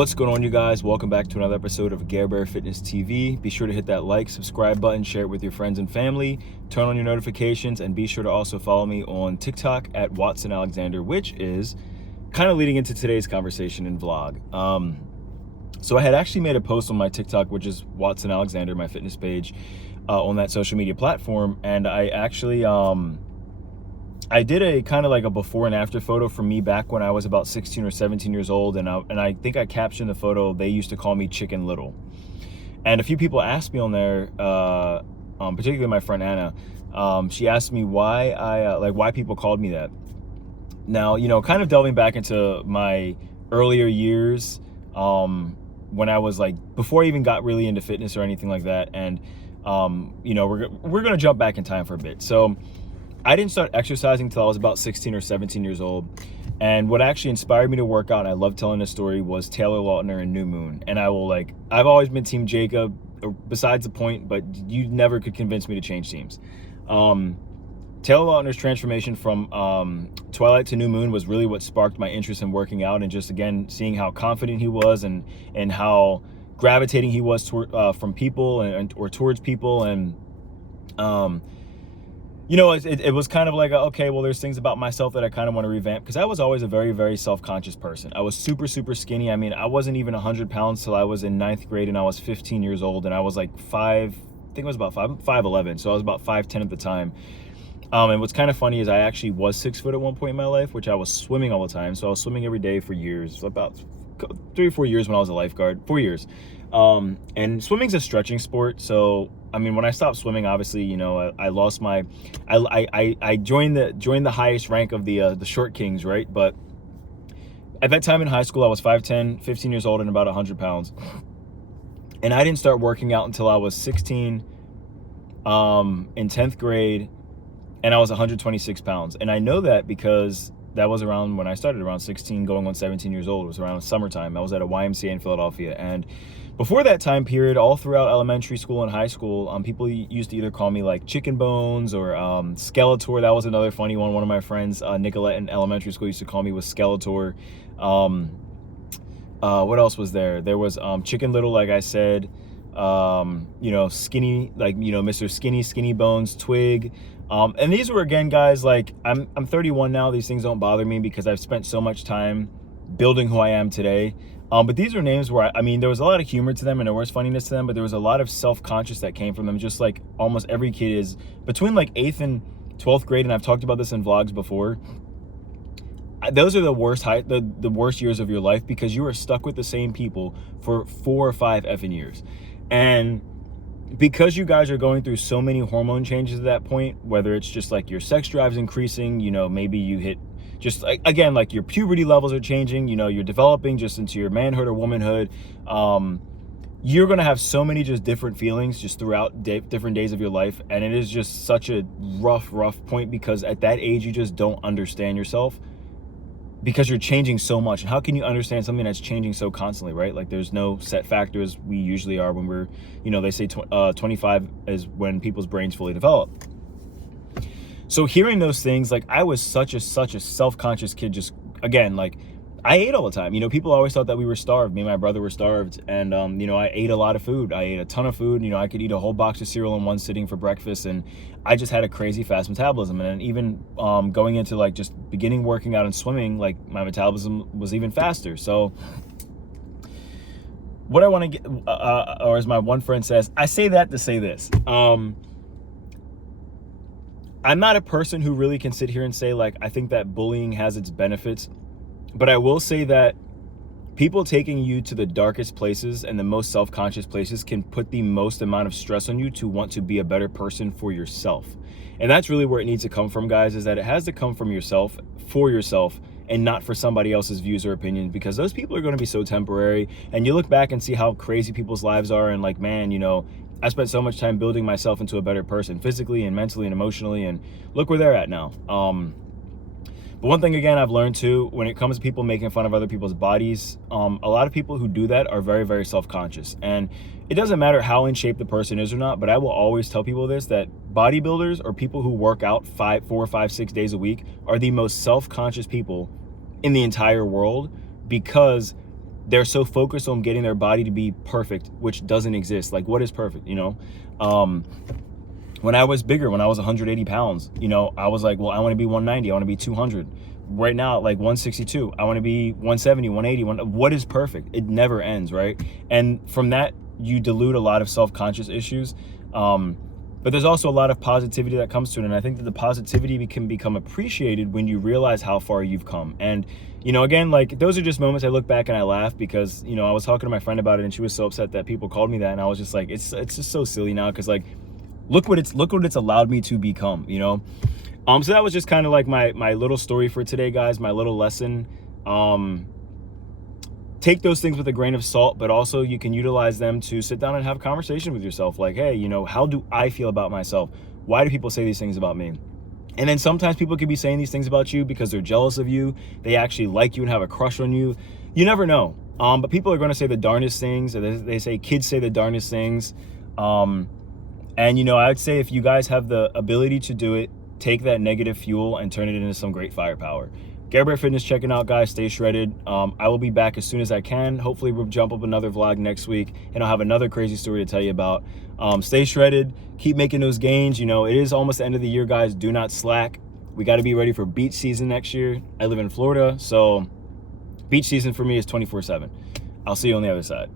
What's going on, you guys? Welcome back to another episode of Garbear Fitness TV. Be sure to hit that like, subscribe button, share it with your friends and family, turn on your notifications, and be sure to also follow me on TikTok at Watson Alexander, which is kind of leading into today's conversation and vlog. So I had actually made a post on my TikTok, which is Watson Alexander, my fitness page, on that social media platform, and I actually I did a kind of like a before and after photo from me back when I was about 16 or 17 years old, and I think I captioned the photo, "They used to call me Chicken Little." And a few people asked me on there, particularly my friend Anna, she asked me why why people called me that. Now, kind of delving back into my earlier years, when I was like, before I even got really into fitness or anything like that, and we're gonna jump back in time for a bit. So I didn't start exercising until I was about 16 or 17 years old. And what actually inspired me to work out, and I love telling this story, was Taylor Lautner and New Moon. And I've always been Team Jacob, besides the point, but you never could convince me to change teams. Taylor Lautner's transformation from Twilight to New Moon was really what sparked my interest in working out, and just, again, seeing how confident he was and how gravitating he was from people or towards people. And it was kind of like, okay, well, there's things about myself that I kind of want to revamp, because I was always a very, very self-conscious person. I was super, super skinny. I mean, I wasn't even 100 pounds till I was in 9th grade, and I was 15 years old, and I was like 5'11", so I was about 5'10" at the time. And what's kind of funny is I actually was 6 foot at one point in my life, which I was swimming all the time. So I was swimming every day for years, about 3 or 4 years when I was a lifeguard, 4 years. And swimming's a stretching sport, so I mean, when I stopped swimming, obviously, I lost my, I joined the highest rank of the short kings, right? But at that time in high school, I was 5'10", 15 years old, and about 100 pounds. And I didn't start working out until I was 16, in 10th grade, and I was 126 pounds. And I know that because that was around when I started, around 16, going on 17 years old. It was around summertime. I was at a YMCA in Philadelphia, and before that time period, all throughout elementary school and high school, people used to either call me like Chicken Bones or Skeletor. That was another funny one. One of my friends, Nicolette, in elementary school, used to call me with Skeletor. What else was there? There was Chicken Little, like I said. Skinny, like, Mr. Skinny Bones, Twig. And these were, again, guys, like, I'm 31 now. These things don't bother me because I've spent so much time building who I am today. But these are names where, there was a lot of humor to them and there was funniness to them, but there was a lot of self-conscious that came from them, just like almost every kid is. Between like 8th and 12th grade, and I've talked about this in vlogs before, those are the worst years of your life, because you are stuck with the same people for 4 or 5 effing years. And because you guys are going through so many hormone changes at that point, whether it's just like your sex drive's increasing, maybe you hit, just like, again, like your puberty levels are changing, you're developing just into your manhood or womanhood. You're going to have so many just different feelings just throughout different days of your life. And it is just such a rough point, because at that age, you just don't understand yourself, because you're changing so much. And how can you understand something that's changing so constantly, right? Like, there's no set factors. We usually are when we're, they say 25 is when people's brains fully develop. So hearing those things, like, I was such a self-conscious kid. Just, again, like, I ate all the time. People always thought that we were starved. Me and my brother were starved. And, I ate a lot of food. I ate a ton of food. I could eat a whole box of cereal in one sitting for breakfast. And I just had a crazy fast metabolism. And even going into, like, just beginning working out and swimming, like, my metabolism was even faster. So what I want to get, or as my one friend says, I say that to say this. I'm not a person who really can sit here and say, like, I think that bullying has its benefits. But I will say that people taking you to the darkest places and the most self-conscious places can put the most amount of stress on you to want to be a better person for yourself. And that's really where it needs to come from, guys, is that it has to come from yourself, for yourself, and not for somebody else's views or opinions, because those people are going to be so temporary. And you look back and see how crazy people's lives are, and, like, man, I spent so much time building myself into a better person, physically and mentally and emotionally, and look where they're at now. But one thing, again, I've learned too, when it comes to people making fun of other people's bodies, a lot of people who do that are very, very self-conscious. And it doesn't matter how in shape the person is or not, but I will always tell people this, that bodybuilders or people who work out 4, 5, 6 days a week are the most self-conscious people in the entire world, because they're so focused on getting their body to be perfect, which doesn't exist. Like, what is perfect, you know? When I was bigger, when I was 180 pounds, you know, I was like, well, I want to be 190. I want to be 200. Right now, like 162, I want to be 170, 180. What is perfect? It never ends, right? And from that, you dilute a lot of self-conscious issues. But there's also a lot of positivity that comes to it. And I think that the positivity can become appreciated when you realize how far you've come. And, you know, again, like, those are just moments I look back and I laugh because, you know, I was talking to my friend about it and she was so upset that people called me that. And I was just like, it's just so silly now because, like, look what it's allowed me to become, you know? So that was just kind of like my little story for today, guys, my little lesson. Take those things with a grain of salt, but also you can utilize them to sit down and have a conversation with yourself. Like, hey, you know, how do I feel about myself? Why do people say these things about me? And then sometimes people could be saying these things about you because they're jealous of you. They actually like you and have a crush on you. You never know. But people are going to say the darndest things. They say kids say the darndest things. And, you know, I would say if you guys have the ability to do it, take that negative fuel and turn it into some great firepower. Garbear Fitness checking out, guys. Stay shredded. I will be back as soon as I can. Hopefully we'll jump up another vlog next week and I'll have another crazy story to tell you about. Stay shredded. Keep making those gains. You know, it is almost the end of the year, guys. Do not slack. We got to be ready for beach season next year. I live in Florida, so beach season for me is 24/7. I'll see you on the other side.